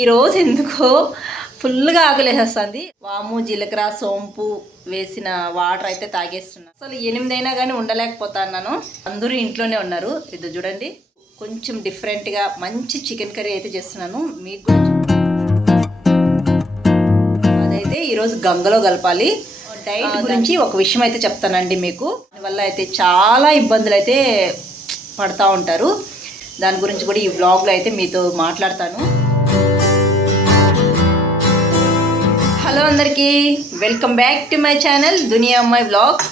ఈరోజు ఎందుకో ఫుల్గా ఆకలేసేస్తుంది. వాము జీలకర్ర సోంపు వేసిన వాటర్ అయితే తాగేస్తున్నా. అసలు 8 అయినా కానీ ఉండలేకపోతున్నాను. అందరూ ఇంట్లోనే ఉన్నారు. ఇది చూడండి, కొంచెం డిఫరెంట్గా మంచి చికెన్ కర్రీ అయితే చేస్తున్నాను. మీకు అదైతే ఈరోజు గంగలో కలపాలి. డైట్ గురించి ఒక విషయం అయితే చెప్తానండి మీకు. దానివల్ల అయితే చాలా ఇబ్బందులు అయితే పడతా ఉంటారు. దాని గురించి కూడా ఈ వ్లాగ్లో అయితే మీతో మాట్లాడతాను. హలో అందరికీ, welcome back to my channel దునియా అమ్మాయి వ్లాగ్.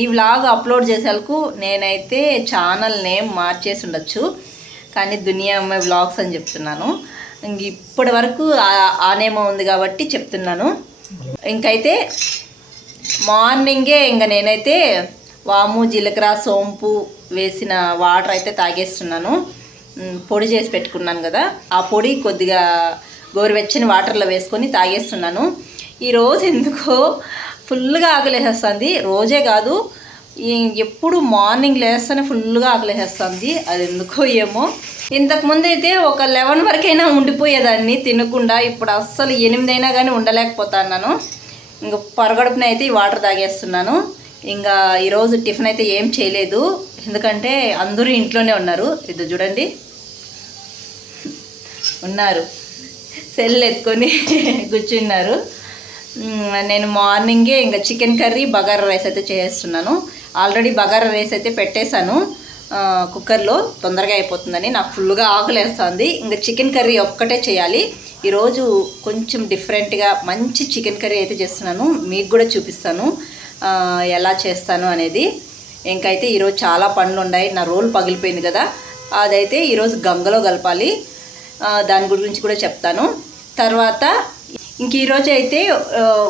ఈ వ్లాగ్ అప్లోడ్ చేసేందుకు నేనైతే ఛానల్ నేమ్ మార్చేసి ఉండొచ్చు, కానీ దునియా అమ్మాయి వ్లాగ్స్ అని చెప్తున్నాను. ఇప్పటి వరకు ఆ నేమ్ ఉంది కాబట్టి చెప్తున్నాను. ఇంకైతే మార్నింగే నేనైతే వాము జీలకర్ర సోంపు వేసిన వాటర్ అయితే తాగేస్తున్నాను. పొడి చేసి పెట్టుకున్నాను కదా, ఆ పొడి కొద్దిగా గోరువెచ్చని వాటర్లో వేసుకొని తాగేస్తున్నాను. ఈరోజు ఎందుకో ఫుల్గా ఆకలేసేస్తుంది. రోజే కాదు, ఎప్పుడు మార్నింగ్ లేస్తేనే ఫుల్గా ఆకలేసేస్తుంది. అది ఎందుకో ఏమో. ఇంతకుముందు అయితే ఒక 11 వరకైనా ఉండిపోయేదాన్ని తినకుండా. ఇప్పుడు అస్సలు 8 అయినా కానీ ఉండలేకపోతున్నాను. ఇంకా పరగడుపున అయితే ఈ వాటర్ తాగేస్తున్నాను. ఇంకా ఈరోజు టిఫిన్ అయితే ఏం చేయలేదు, ఎందుకంటే అందరూ ఇంట్లోనే ఉన్నారు. ఇది చూడండి, ఉన్నారు, సెల్ ఎత్తుకొని కూర్చున్నారు. నేను మార్నింగే ఇంకా చికెన్ కర్రీ బగారా రైస్ అయితే చేస్తున్నాను. ఆల్రెడీ బగారా రైస్ అయితే పెట్టేశాను కుక్కర్లో, తొందరగా అయిపోతుందని. నాకు ఫుల్గా ఆకలేస్తుంది. ఇంకా చికెన్ కర్రీ ఒక్కటే చేయాలి. ఈరోజు కొంచెం డిఫరెంట్గా మంచి చికెన్ కర్రీ అయితే చేస్తున్నాను. మీకు కూడా చూపిస్తాను ఎలా చేస్తాను అనేది. ఇంకైతే ఈరోజు చాలా పనులు ఉన్నాయి. నా రోల్ పగిలిపోయింది కదా, అదైతే ఈరోజు గంగలో కలపాలి. దాని గురించి కూడా చెప్తాను. తర్వాత ఈరోజు అయితే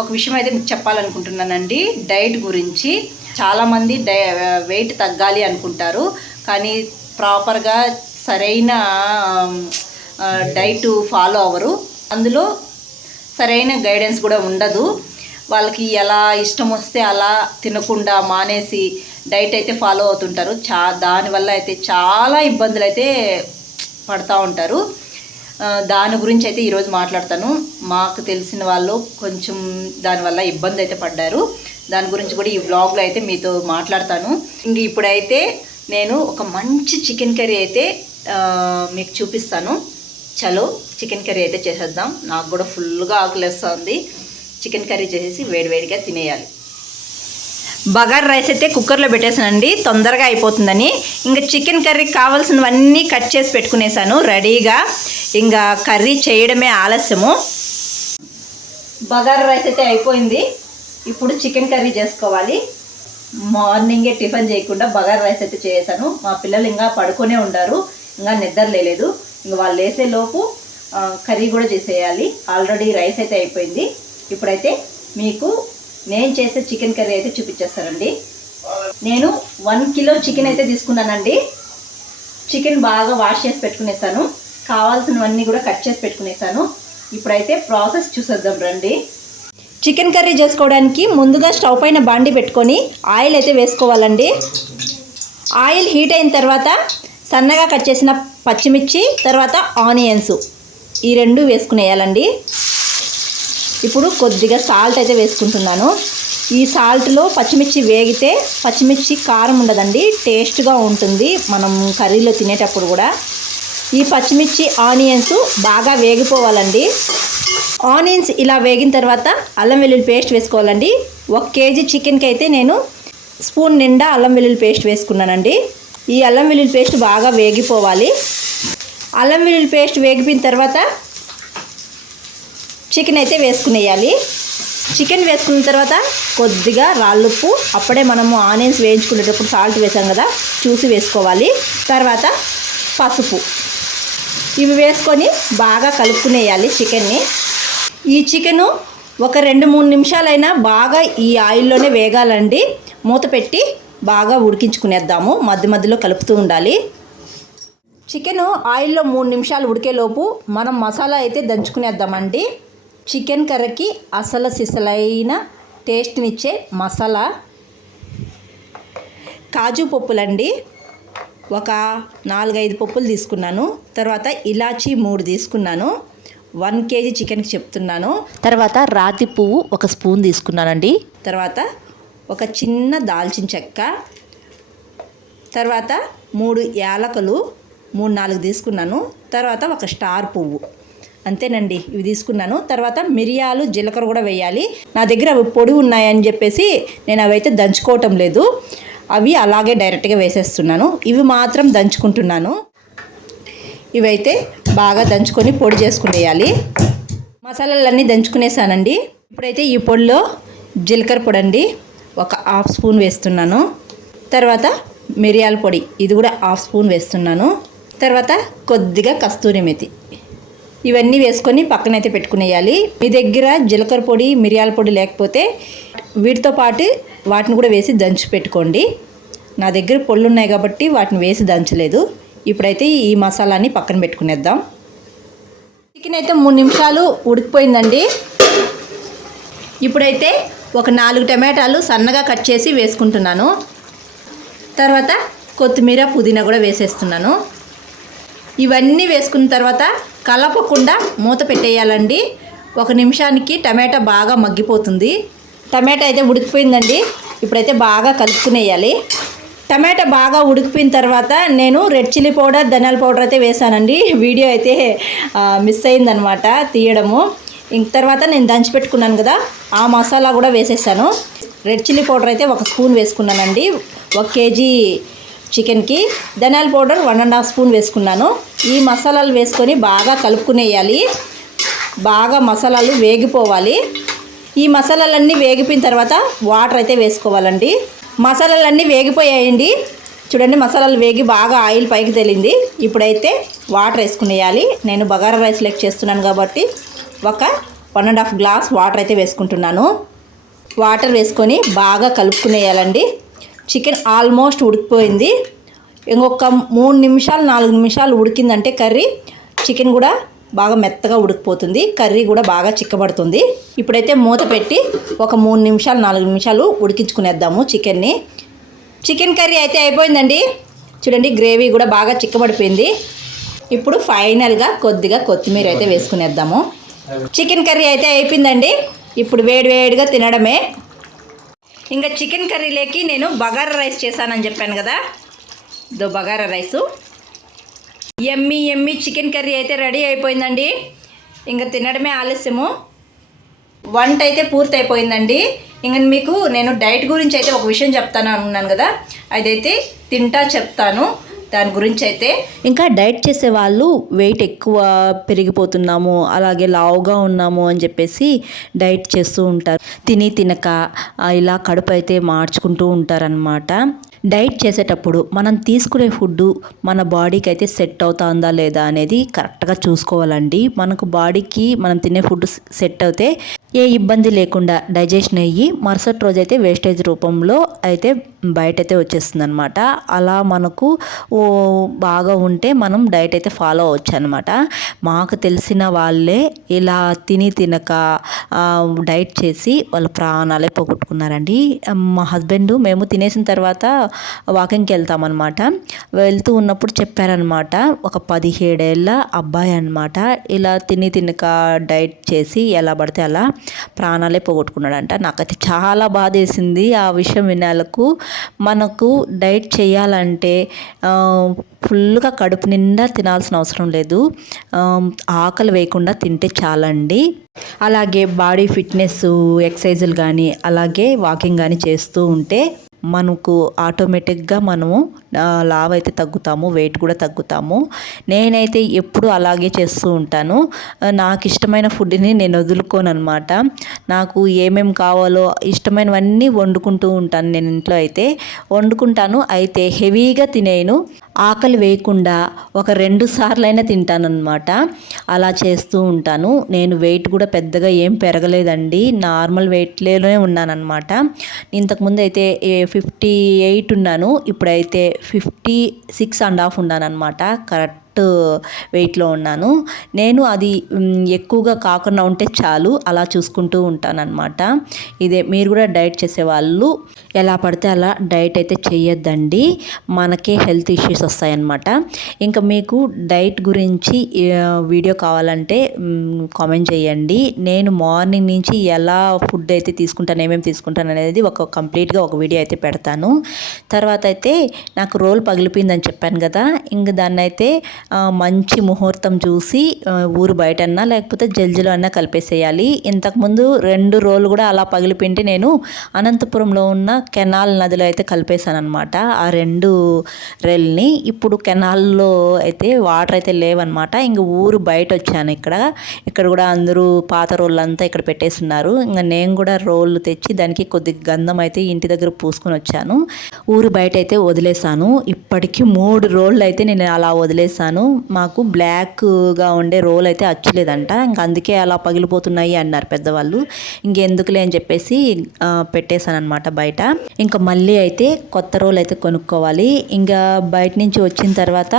ఒక విషయం అయితే మీకు చెప్పాలనుకుంటున్నానండి, డైట్ గురించి. చాలామంది వెయిట్ తగ్గాలి అనుకుంటారు, కానీ ప్రాపర్గా సరైన డైట్ ఫాలో అవ్వరు. అందులో సరైన గైడెన్స్ కూడా ఉండదు. వాళ్ళకి ఎలా ఇష్టం వస్తే అలా తినకుండా మానేసి డైట్ అయితే ఫాలో అవుతుంటారు. దానివల్ల అయితే చాలా ఇబ్బందులు అయితే పడుతూ ఉంటారు. దాని గురించి అయితే ఈరోజు మాట్లాడతాను. మాకు తెలిసిన వాళ్ళు కొంచెం దానివల్ల ఇబ్బంది అయితే పడ్డారు. దాని గురించి కూడా ఈ వ్లాగ్లో అయితే మీతో మాట్లాడతాను. ఇప్పుడైతే నేను ఒక మంచి చికెన్ కర్రీ అయితే మీకు చూపిస్తాను. చలో చికెన్ కర్రీ అయితే చేసేద్దాం. నాకు కూడా ఫుల్గా ఆకలేస్తుంది. చికెన్ కర్రీ చేసేసి వేడివేడిగా తినేయాలి. బగారా రైస్ అయితే కుక్కర్లో పెట్టేసానండి, తొందరగా అయిపోతుందని. ఇంకా చికెన్ కర్రీకి కావాల్సినవన్నీ కట్ చేసి పెట్టుకునేసాను రెడీగా. ఇంకా కర్రీ చేయడమే ఆలస్యము. బగారా రైస్ అయితే అయిపోయింది. ఇప్పుడు చికెన్ కర్రీ చేసుకోవాలి. మార్నింగే టిఫిన్ చేయకుండా బగారా రైస్ అయితే చేసాను. మా పిల్లలు ఇంకా పడుకొనే ఉండారు, ఇంకా నిద్ర లేదు. ఇంకా వాళ్ళు లేసేలోపు కర్రీ కూడా చేసేయాలి. ఆల్రెడీ రైస్ అయితే అయిపోయింది. ఇప్పుడైతే మీకు నేను చేసే చికెన్ కర్రీ అయితే చూపించేస్తానండి. నేను 1 కిలో చికెన్ అయితే తీసుకున్నానండి. చికెన్ బాగా వాష్ చేసి పెట్టుకునేసాను. కావాల్సినవన్నీ కూడా కట్ చేసి పెట్టుకునేసాను. ఇప్పుడైతే ప్రాసెస్ చూసేద్దాం రండి. చికెన్ కర్రీ చేసుకోవడానికి ముందుగా స్టవ్ పైన బాండి పెట్టుకొని ఆయిల్ అయితే వేసుకోవాలండి. ఆయిల్ హీట్ అయిన తర్వాత సన్నగా కట్ చేసిన పచ్చిమిర్చి, తర్వాత ఆనియన్స్, ఈ 2 వేసుకునేయాలండి. ఇప్పుడు కొద్దిగా సాల్ట్ అయితే వేసుకుంటున్నాను. ఈ సాల్ట్లో పచ్చిమిర్చి వేగితే పచ్చిమిర్చి కారం ఉండదండి, టేస్ట్గా ఉంటుంది మనం కర్రీలో తినేటప్పుడు కూడా. ఈ పచ్చిమిర్చి ఆనియన్స్ బాగా వేగిపోవాలండి. ఆనియన్స్ ఇలా వేగిన తర్వాత అల్లం వెల్లుల్లి పేస్ట్ వేసుకోవాలండి. 1 కేజీ చికెన్కి అయితే నేను స్పూన్ నిండా అల్లం వెల్లుల్లి పేస్ట్ వేసుకున్నానండి. ఈ అల్లం వెల్లుల్లి పేస్ట్ బాగా వేగిపోవాలి. అల్లం వెల్లుల్లి పేస్ట్ వేగిపోయిన తర్వాత చికెన్ అయితే వేసుకునేయాలి. చికెన్ వేసుకున్న తర్వాత కొద్దిగా రాళ్ళుప్పు, అప్పుడే మనము ఆనియన్స్ వేయించుకునేటప్పుడు సాల్ట్ వేసాం కదా, చూసి వేసుకోవాలి. తర్వాత పసుపు, ఇవి వేసుకొని బాగా కలుపుకునేయాలి చికెన్ని. ఈ చికెను ఒక 2-3 నిమిషాలైనా బాగా ఈ ఆయిల్లోనే వేగాలండి. మూత పెట్టి బాగా ఉడికించుకునేద్దాము, మధ్య మధ్యలో కలుపుతూ ఉండాలి. చికెను ఆయిల్లో 3 నిమిషాలు ఉడికేలోపు మనం మసాలా అయితే దంచుకునేద్దామండి. చికెన్ కర్రీకి అసలు సిసలైన టేస్ట్నిచ్చే మసాలా కాజు పప్పులండి. ఒక 4-5 పప్పులు తీసుకున్నాను. తర్వాత ఇలాచీ 3 తీసుకున్నాను. 1 కేజీ చికెన్కి చెప్తున్నాను. తర్వాత రాతి పువ్వు 1 స్పూన్ తీసుకున్నానండి. తర్వాత ఒక చిన్న దాల్చిన చెక్క, తర్వాత 3 యాలకులు 3-4 తీసుకున్నాను. తర్వాత ఒక స్టార్ పువ్వు, అంతేనండి, ఇవి తీసుకున్నాను. తర్వాత మిరియాలు జీలకర్ర కూడా వేయాలి. నా దగ్గర అవి పొడి ఉన్నాయని చెప్పేసి నేను అవైతే దంచుకోవటం లేదు, అవి అలాగే డైరెక్ట్గా వేసేస్తున్నాను. ఇవి మాత్రం దంచుకుంటున్నాను. ఇవైతే బాగా దంచుకొని పొడి చేసుకునేయాలి. మసాలాలన్నీ దంచుకునేసానండి. ఇప్పుడైతే ఈ పొడిలో జీలకర్ర పొడి అండి ఒక 1/2 స్పూన్ వేస్తున్నాను. తర్వాత మిరియాల పొడి, ఇది కూడా 1/2 స్పూన్ వేస్తున్నాను. తర్వాత కొద్దిగా కస్తూరి మెతి, ఇవన్నీ వేసుకొని పక్కనైతే పెట్టుకునేయాలి. మీ దగ్గర జీలకర్ర పొడి మిరియాల పొడి లేకపోతే వీటితో పాటు వాటిని కూడా వేసి దంచి పెట్టుకోండి. నా దగ్గర పొళ్ళు ఉన్నాయి కాబట్టి వాటిని వేసి దంచలేదు. ఇప్పుడైతే ఈ మసాలాని పక్కన పెట్టుకునేద్దాం. చికెన్ అయితే 3 నిమిషాలు ఉడికిపోయిందండి. ఇప్పుడైతే ఒక 4 టమాటాలు సన్నగా కట్ చేసి వేసుకుంటున్నాను. తర్వాత కొత్తిమీర పుదీనా కూడా వేసేస్తున్నాను. ఇవన్నీ వేసుకున్న తర్వాత కలపకుండా మూత పెట్టేయాలండి. 1 నిమిషానికి టమాటా బాగా మగ్గిపోతుంది. టమాటా అయితే ఉడికిపోయిందండి. ఇప్పుడైతే బాగా కలుపుకునేయాలి. టమాటా బాగా ఉడికిపోయిన తర్వాత నేను రెడ్ చిల్లీ పౌడర్ ధనియాల పౌడర్ అయితే వేసానండి. వీడియో అయితే మిస్ అయిందనమాట తీయడము. ఇంక తర్వాత నేను దంచి పెట్టుకున్నాను కదా, ఆ మసాలా కూడా వేసేసాను. రెడ్ చిల్లీ పౌడర్ అయితే 1 స్పూన్ వేసుకున్నానండి 1 కేజీ చికెన్కి. ధనియాల పౌడర్ 1.5 స్పూన్ వేసుకున్నాను. ఈ మసాలాలు వేసుకొని బాగా కలుపుకునేయాలి. బాగా మసాలాలు వేగిపోవాలి. ఈ మసాలాలన్నీ వేగిపోయిన తర్వాత వాటర్ అయితే వేసుకోవాలండి. మసాలాలన్నీ వేగిపోయాయండి. చూడండి, మసాలాలు వేగి బాగా ఆయిల్ పైకి తేలింది. ఇప్పుడైతే వాటర్ వేసుకునేయాలి. నేను బగారా రైస్ లెక్క చేస్తున్నాను కాబట్టి ఒక 1.5 గ్లాస్ వాటర్ అయితే వేసుకుంటున్నాను. వాటర్ వేసుకొని బాగా కలుపుకునేయాలండి. చికెన్ ఆల్మోస్ట్ ఉడికిపోయింది. ఇంకొక 3 నిమిషాలు 4 నిమిషాలు ఉడికిందంటే కర్రీ, చికెన్ కూడా బాగా మెత్తగా ఉడికిపోతుంది, కర్రీ కూడా బాగా చిక్కబడుతుంది. ఇప్పుడైతే మూత పెట్టి ఒక 3 నిమిషాలు 4 నిమిషాలు ఉడికించుకునేద్దాము చికెన్ని. చికెన్ కర్రీ అయితే అయిపోయిందండి. చూడండి, గ్రేవీ కూడా బాగా చిక్కబడిపోయింది. ఇప్పుడు ఫైనల్గా కొద్దిగా కొత్తిమీర అయితే వేసుకునేద్దాము. చికెన్ కర్రీ అయితే అయిపోయిందండి. ఇప్పుడు వేడివేడిగా తినడమే. ఇంకా చికెన్ కర్రీలోకి నేను బగారా రైస్ చేశానని చెప్పాను కదా, దో బగారా రైసు. ఎమ్మి చికెన్ కర్రీ అయితే రెడీ అయిపోయిందండి. ఇంకా తినడమే ఆలస్యము. వంట అయితే పూర్తి అయిపోయిందండి. ఇంకా మీకు నేను డైట్ గురించి అయితే ఒక విషయం చెప్తాను అనుకున్నాను కదా, అదైతే తింటా చెప్తాను. దాని గురించి అయితే ఇంకా డైట్ చేసే వాళ్ళు వెయిట్ ఎక్కువ పెరిగిపోతున్నాము, అలాగే లావుగా ఉన్నాము అని చెప్పేసి డైట్ చేస్తూ ఉంటారు. తినక ఇలా కడుపు అయితే మార్చుకుంటూ ఉంటారనమాట. డైట్ చేసేటప్పుడు మనం తీసుకునే ఫుడ్ మన బాడీకి అయితే సెట్ అవుతుందా లేదా అనేది కరెక్ట్గా చూసుకోవాలండి. మనకు బాడీకి మనం తినే ఫుడ్ సెట్ అవుతే ఏ ఇబ్బంది లేకుండా డైజెషన్ అయ్యి మరుసటి రోజు అయితే వేస్టేజ్ రూపంలో అయితే బయట అయితే వచ్చేస్తుంది అనమాట. అలా మనకు బాగా ఉంటే మనం డైట్ అయితే ఫాలో అవ్వచ్చు అనమాట. మాకు తెలిసిన వాళ్ళే ఇలా తినక డైట్ చేసి వాళ్ళ ప్రాణాలే పోగొట్టుకున్నారండి. మా హస్బెండ్ మేము తినేసిన తర్వాత వాకింగ్కి వెళ్తామన్నమాట. వెళ్తూ ఉన్నప్పుడు చెప్పారనమాట, ఒక 17 ఏళ్ళ అబ్బాయి అనమాట ఇలా తినక డైట్ చేసి ఎలా పడితే అలా ప్రాణాలే పోగొట్టుకున్నాడంట. నాకైతే చాలా బాధ వేసింది ఆ విషయం వినాలకు. మనకు డైట్ చేయాలంటే ఫుల్గా కడుపు నిండా తినాల్సిన అవసరం లేదు, ఆకలి వేయకుండా తింటే చాలండి. అలాగే బాడీ ఫిట్నెస్ ఎక్సర్సైజులు కానీ అలాగే వాకింగ్ కానీ చేస్తూ ఉంటే మనకు ఆటోమేటిక్గా మనము లావు అయితే తగ్గుతాము, వెయిట్ కూడా తగ్గుతాము. నేనైతే ఎప్పుడు అలాగే చేస్తూ ఉంటాను. నాకు ఇష్టమైన ఫుడ్ని నేను వదులుకోను అనమాట. నాకు ఏమేమి కావాలో ఇష్టమైనవన్నీ వండుకుంటూ ఉంటాను. నేను ఇంట్లో అయితే వండుకుంటాను, అయితే హెవీగా తినేయను. ఆకలి వేయకుండా ఒక 2 సార్లైనా తింటానన్నమాట. అలా చేస్తూ ఉంటాను. నేను వెయిట్ కూడా పెద్దగా ఏం పెరగలేదండి, నార్మల్ వెయిట్లోనే ఉన్నానన్నమాట. ఇంతకుముందు అయితే 58 ఉన్నాను, ఇప్పుడైతే 56.5 ఉన్నానన్నమాట. వెయిట్లో ఉన్నాను. నేను అది ఎక్కువగా కాకుండా ఉంటే చాలు అలా చూసుకుంటూ ఉంటానన్నమాట. ఇదే మీరు కూడా డైట్ చేసేవాళ్ళు ఎలా పడితే అలా డైట్ అయితే చేయొద్దండి, మనకే హెల్త్ ఇష్యూస్ వస్తాయన్నమాట. ఇంకా మీకు డైట్ గురించి వీడియో కావాలంటే కామెంట్ చేయండి. నేను మార్నింగ్ నుంచి ఎలా ఫుడ్ అయితే తీసుకుంటాను, ఏమేమి తీసుకుంటాను అనేది కంప్లీట్గా ఒక వీడియో అయితే పెడతాను. తర్వాత అయితే నాకు రోల్ పగిలిపోయిందని చెప్పాను కదా, ఇంక దాన్ని అయితే మంచి ముహూర్తం చూసి ఊరు బయటన్నా లేకపోతే జల్జిలో అన్నా కలిపేసేయాలి. ఇంతకుముందు 2 రోలు కూడా అలా పగిలిపోయింటే నేను అనంతపురంలో ఉన్న కెనాల్ నదిలో అయితే కలిపేశాను అనమాట ఆ 2 రెల్ని. ఇప్పుడు కెనాల్లో అయితే వాటర్ అయితే లేవన్నమాట. ఇంక ఊరు బయట వచ్చాను. ఇక్కడ కూడా అందరూ పాత రోళ్ళంతా ఇక్కడ పెట్టేస్తున్నారు. ఇంకా నేను కూడా రోళ్ళు తెచ్చి దానికి కొద్ది గంధం అయితే ఇంటి దగ్గర పూసుకొని వచ్చాను. ఊరు బయట అయితే వదిలేసాను. ఇప్పటికీ 3 రోళ్ళు అయితే నేను అలా వదిలేసాను. మాకు బ్లాక్గా ఉండే రోల్ అయితే అచ్చలేదంట, ఇంకా అందుకే అలా పగిలిపోతున్నాయి అన్నారు పెద్దవాళ్ళు. ఇంకెందుకులే అని చెప్పేసి పెట్టేశాను అనమాట బయట. ఇంకా మళ్ళీ అయితే కొత్త రోల్ అయితే కొనుక్కోవాలి. ఇంకా బయట నుంచి వచ్చిన తర్వాత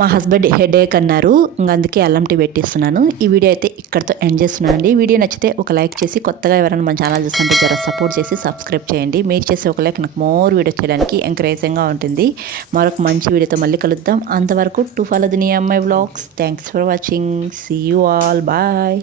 మా హస్బెండ్ హెడేక్ అన్నారు, ఇంకా అందుకే అల్లం టీ పెట్టిస్తున్నాను. ఈ వీడియో అయితే ఇక్కడితో ఎండ్ చేస్తున్నానండి. వీడియో నచ్చితే ఒక లైక్ చేసి, కొత్తగా ఎవరైనా మన ఛానల్ చూస్తుంటే జర సపోర్ట్ చేసి సబ్స్క్రైబ్ చేయండి. మీరు చేసే ఒక లైక్ నాకు మోర్ వీడియో చేయడానికి ఎంకరేజింగ్గా ఉంటుంది. మరొక మంచి వీడియోతో మళ్ళీ కలుద్దాం. అంతవరకు to follow the near my vlogs. Thanks for watching. See you all. Bye.